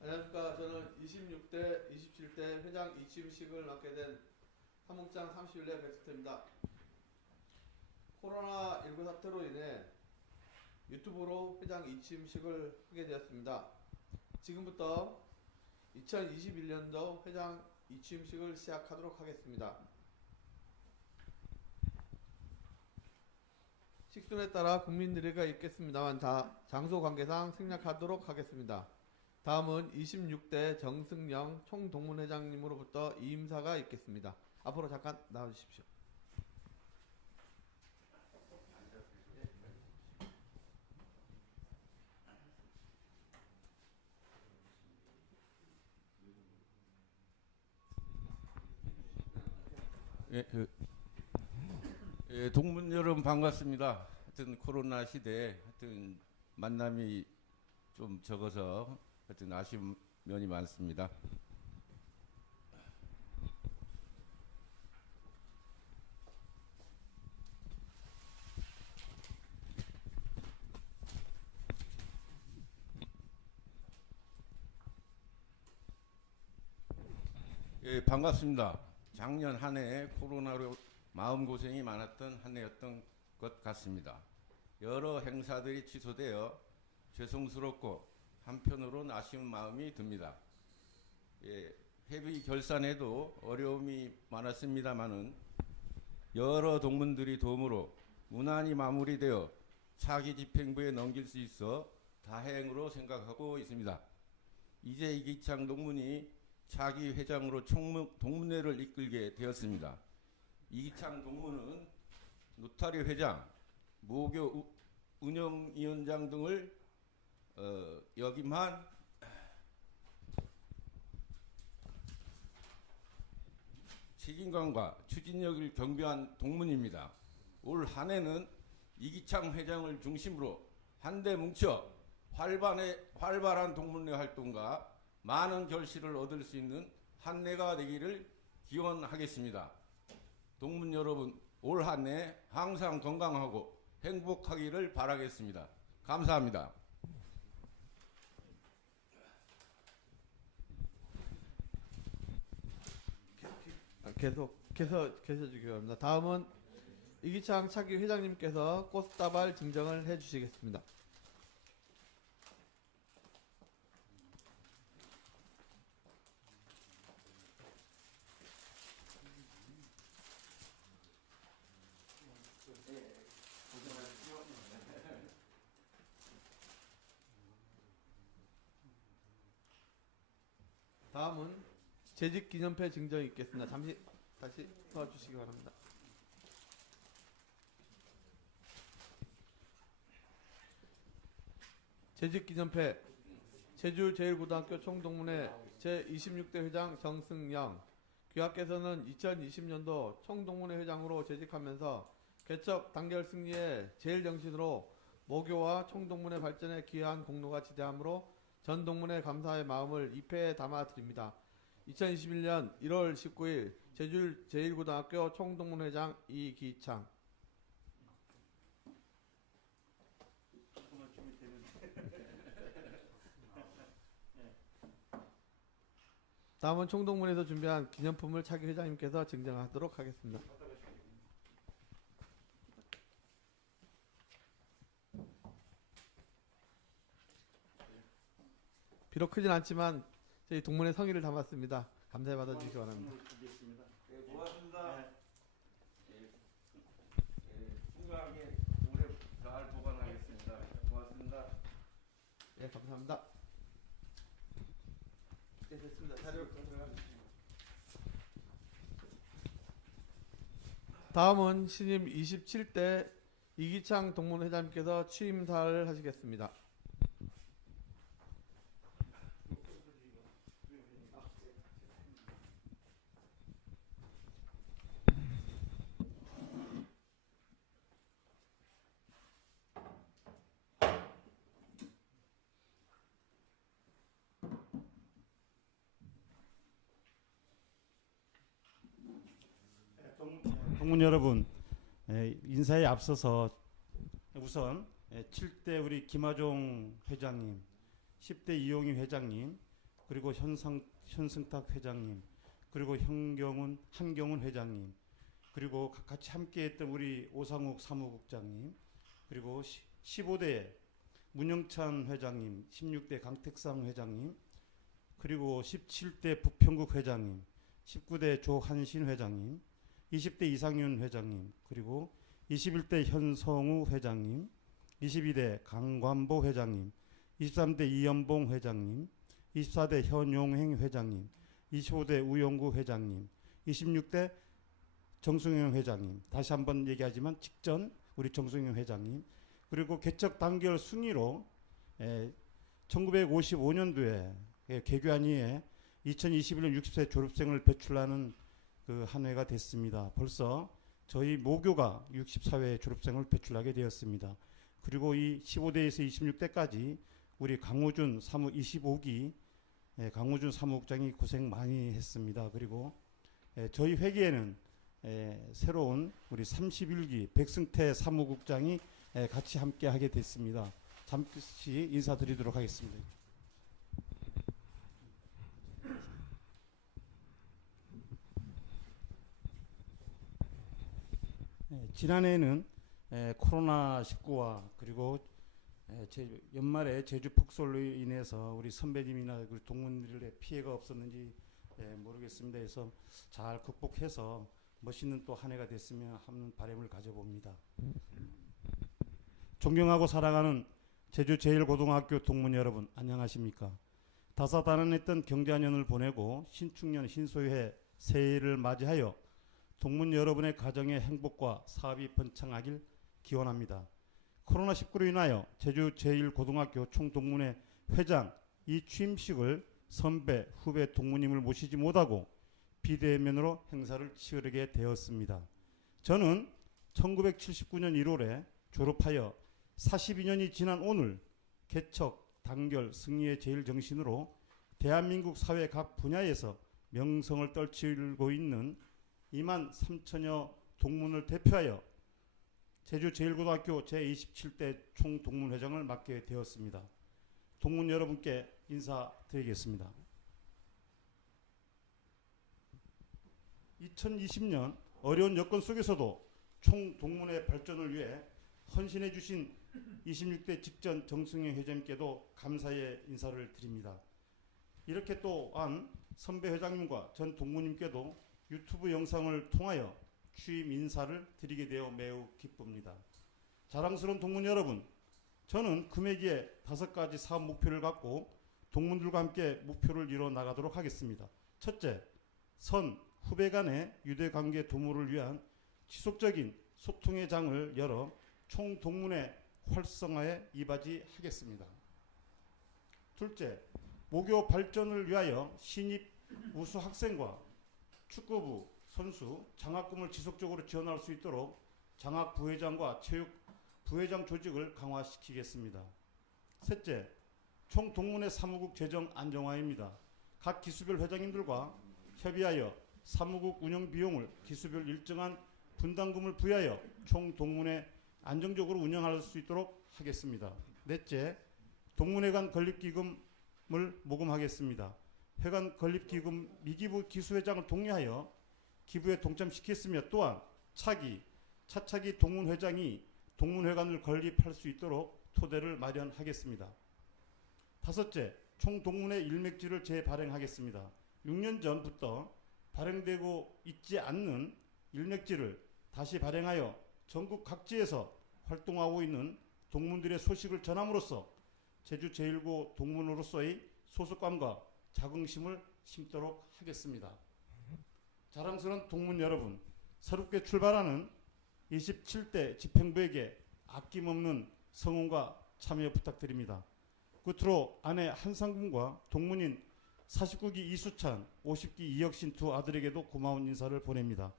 안녕하십니까. 저는 26대, 27대 회장 이침식을 맡게 된 사목장 31례 백수태입니다. 코로나19 사태로 인해 유튜브로 회장 이취임식을 하게 되었습니다. 지금부터 2021년도 회장 이취임식을 시작하도록 하겠습니다. 식순에 따라 국민들에게 있겠습니다만 자, 장소 관계상 생략하도록 하겠습니다. 다음은 26대 정승영 총동문회장님으로부터 이임사가 있겠습니다. 앞으로 잠깐 나와주십시오. 예, 그, 예, 동문 여러분 반갑습니다. 하여튼 코로나 시대에 하여튼 만남이 좀 적어서 하여튼 아쉬운 면이 많습니다. 예, 반갑습니다. 작년 한 해 코로나로 마음고생이 많았던 한 해였던 것 같습니다. 여러 행사들이 취소되어 죄송스럽고 한편으로는 아쉬운 마음이 듭니다. 예, 회비 결산에도 어려움이 많았습니다마는 여러 동문들이 도움으로 무난히 마무리되어 차기 집행부에 넘길 수 있어 다행으로 생각하고 있습니다. 이제 이기창 동문이 차기 회장으로 총무 동문회를 이끌게 되었습니다. 이기창 동문은 노타리 회장, 모교 우- 운영위원장 등을 어, 역임한 책임감과 추진력을 경비한 동문입니다. 올 한 해는 이기창 회장을 중심으로 한데 뭉쳐 활발해, 활발한 동문회 활동과 많은 결실을 얻을 수 있는 한 해가 되기를 기원하겠습니다. 동문 여러분, 올 한 해 항상 건강하고 행복하기를 바라겠습니다. 감사합니다. 아, 계속 계속 계셔주기 바랍니다. 다음은 이기창 차기 회장님께서 꽃다발 증정을 해주시겠습니다. 다음은 재직 기념패 증정이 있겠습니다. 잠시 다시 서주시기 바랍니다. 재직 기념패 제주 제일고등학교 총동문회 제26대 회장 정승영 귀하께서는 2020년도 총동문회 회장으로 재직하면서 개척 단결 승리의 제일 정신으로 모교와 총동문회 발전에 기여한 공로가 지대하므로 전 동문회 감사의 마음을 입회에 담아 드립니다. 2021년 1월 19일 제주 제1고등학교 총동문회장 이기창 다음은 총동문회에서 준비한 기념품을 차기 회장님께서 증정하도록 하겠습니다. 비록 크진 않지만 저희 동문회 성의를 담았습니다. 감사히 받아주시기 바랍니다. 드리겠습니다. 네, 고맙습니다. 네. 예, 예, 풍요하게 오래 잘 보관하겠습니다. 고맙습니다. 예, 감사합니다. 네, 됐습니다. 자료. 다음은 신임 27대 이기창 동문회장님께서 취임사를 하시겠습니다. 동, 동문 여러분, 에, 인사에 앞서서 우선 에, 7대 우리 김하종 회장님, 10대 이용희 회장님, 그리고 현상, 현승탁 회장님, 그리고 현경훈 한경훈 회장님 그리고 가- 같이 함께했던 우리 오상욱 사무국장님 그리고 15대 문영찬 회장님 16대 강택상 회장님 그리고 17대 부평국 회장님 19대 조한신 회장님 20대 이상윤 회장님 그리고 21대 현성우 회장님 22대 강관보 회장님 23대 이연봉 회장님 24대 현용행 회장님 25대 우영구 회장님 26대 정승영 회장님. 다시 한번 얘기하지만 직전 우리 정승영 회장님. 그리고 개척 단결 순위로 1955년도에 개교한 이에 2021년 60세 졸업생을 배출하는 그 한 해가 됐습니다. 벌써 저희 모교가 64회 졸업생을 배출하게 되었습니다. 그리고 이 15대에서 26대까지 우리 강호준 사무 25기 예, 강호준 사무국장이 고생 많이 했습니다. 그리고 예, 저희 회계에는 예, 새로운 우리 31기 백승태 사무국장이 예, 같이 함께 하게 됐습니다. 잠시 인사드리도록 하겠습니다. 지난해에는 에, 코로나 19와 그리고 에, 제, 연말에 제주 폭설로 인해서 우리 선배님이나 우리 동문들의 피해가 없었는지 에, 모르겠습니다. 그래서 잘 극복해서 멋있는 또 한 해가 됐으면 하는 바람을 가져봅니다. 존경하고 사랑하는 제주 제일고등학교 동문 여러분 안녕하십니까? 다사다난했던 경자년을 보내고 신축년 신소유해 새해를 맞이하여 동문 여러분의 가정의 행복과 사업이 번창하길 기원합니다. 코로나19로 인하여 제주 제1고등학교 총동문회 회장 이 취임식을 선배, 후배 동무님을 모시지 못하고 비대면으로 행사를 치르게 되었습니다. 저는 1979년 1월에 졸업하여 42년이 지난 오늘 개척, 단결, 승리의 제일 정신으로 대한민국 사회 각 분야에서 명성을 떨치고 있는 2만 3천여 동문을 대표하여 제주 제1고등학교 제27대 총동문회장을 맡게 되었습니다. 동문 여러분께 인사드리겠습니다. 2020년 어려운 여건 속에서도 총동문회 발전을 위해 헌신해 주신 26대 직전 정승영 회장님께도 감사의 인사를 드립니다. 이렇게 또한 선배 회장님과 전 동무님께도 유튜브 영상을 통하여 취임 인사를 드리게 되어 매우 기쁩니다. 자랑스러운 동문 여러분, 저는 금액에 다섯 가지 사업 목표를 갖고 동문들과 함께 목표를 이뤄 나가도록 하겠습니다. 첫째, 선 후배 간의 유대 관계 도모를 위한 지속적인 소통의 장을 열어 총 동문회 활성화에 이바지하겠습니다. 둘째, 모교 발전을 위하여 신입 우수 학생과 축구부, 선수, 장학금을 지속적으로 지원할 수 있도록 장학 부회장과 체육 부회장 조직을 강화시키겠습니다. 셋째, 총 동문회 사무국 재정 안정화입니다. 각 기수별 회장님들과 협의하여 사무국 운영 비용을 기수별 일정한 분담금을 부여하여 총 동문회 안정적으로 운영할 수 있도록 하겠습니다. 넷째, 동문회관 건립기금을 모금하겠습니다. 회관 건립기금 미기부 기수회장을 독려하여 기부에 동참시켰으며 또한 차기, 차차기 동문회장이 동문회관을 건립할 수 있도록 토대를 마련하겠습니다. 다섯째, 총동문회 일맥지를 재발행하겠습니다. 6년 전부터 발행되고 있지 않는 일맥지를 다시 발행하여 전국 각지에서 활동하고 있는 동문들의 소식을 전함으로써 제주 제1고 동문으로서의 소속감과 자긍심을 심도록 하겠습니다. 자랑스러운 동문 여러분, 새롭게 출발하는 27대 집행부에게 아낌없는 성원과 참여 부탁드립니다. 끝으로 아내 한상군과 동문인 49기 이수찬, 50기 이혁신 두 아들에게도 고마운 인사를 보냅니다.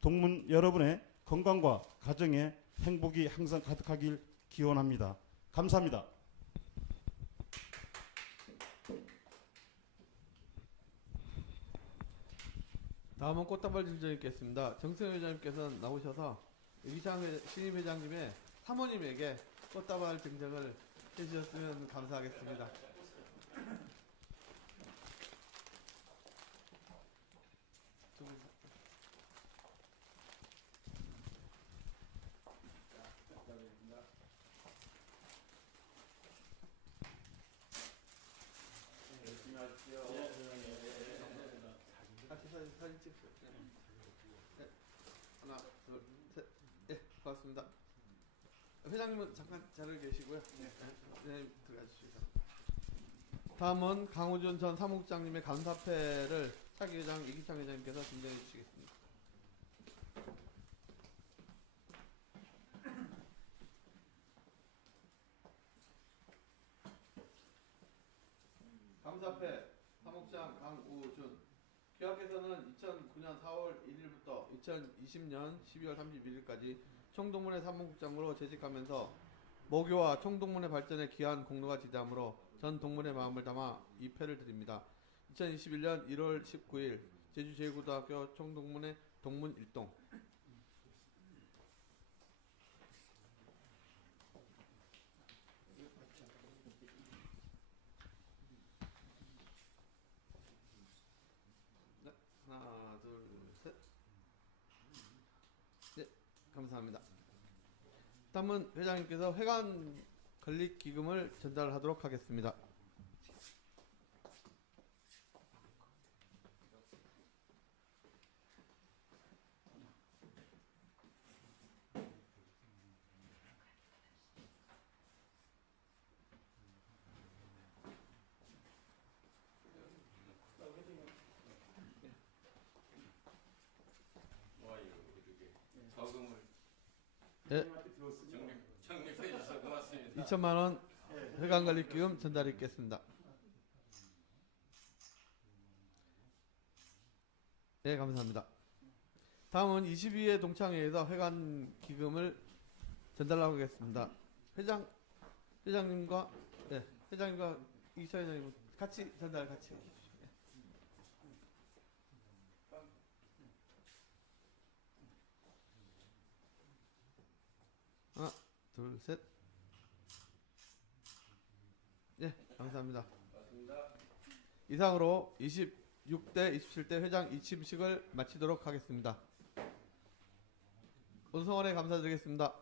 동문 여러분의 건강과 가정에 행복이 항상 가득하길 기원합니다. 감사합니다. 다음은 꽃다발 질정 있겠습니다. 정승 회장님께서 나오셔서 이상 신임 회장님의 사모님에게 꽃다발 증정을 해주셨으면 감사하겠습니다. 네, 열심히 하십시오. 네. 같이 사진, 사진 찍어요. 네. 네. 하나, 둘, 셋. 예, 고맙습니다. 회장님은 잠깐 자리에 계시고요. 네, 네, 들어가 주시죠. 다음은 강호준 전 사무국장님의 감사패를 차기 회장 이기창 회장님께서 진정해 주시겠습니다. 감사패 사무국장 강우준 기업께서는 2009년 4월 1일부터 2020년 12월 31일까지 총동문회 사무국장으로 재직하면서 모교와 총동문회 발전에 기여한 공로가 지대하므로 전 동문회 마음을 담아 이 패를 드립니다. 2021년 1월 19일 제주 제1고등학교 총동문회 동문 일동 네, 하나 둘셋 네, 감사합니다. 다음은 회장님께서 회관 건립 기금을 전달하도록 하겠습니다. 저금을 예. 정립 정립해 주셔서 고맙습니다. 2천만 원 회관 건립 기금 전달했겠습니다. 네, 감사합니다. 다음은 22회 동창회에서 회관 기금을 전달하고 하겠습니다. 회장 회장님과 네, 회장님과 이차 회장님 같이 전달 같이 해주시죠. 네. 하나, 둘, 셋. 네, 감사합니다. 이상으로 26대 27대 회장 이침식을 마치도록 하겠습니다. 온성원에 감사드리겠습니다.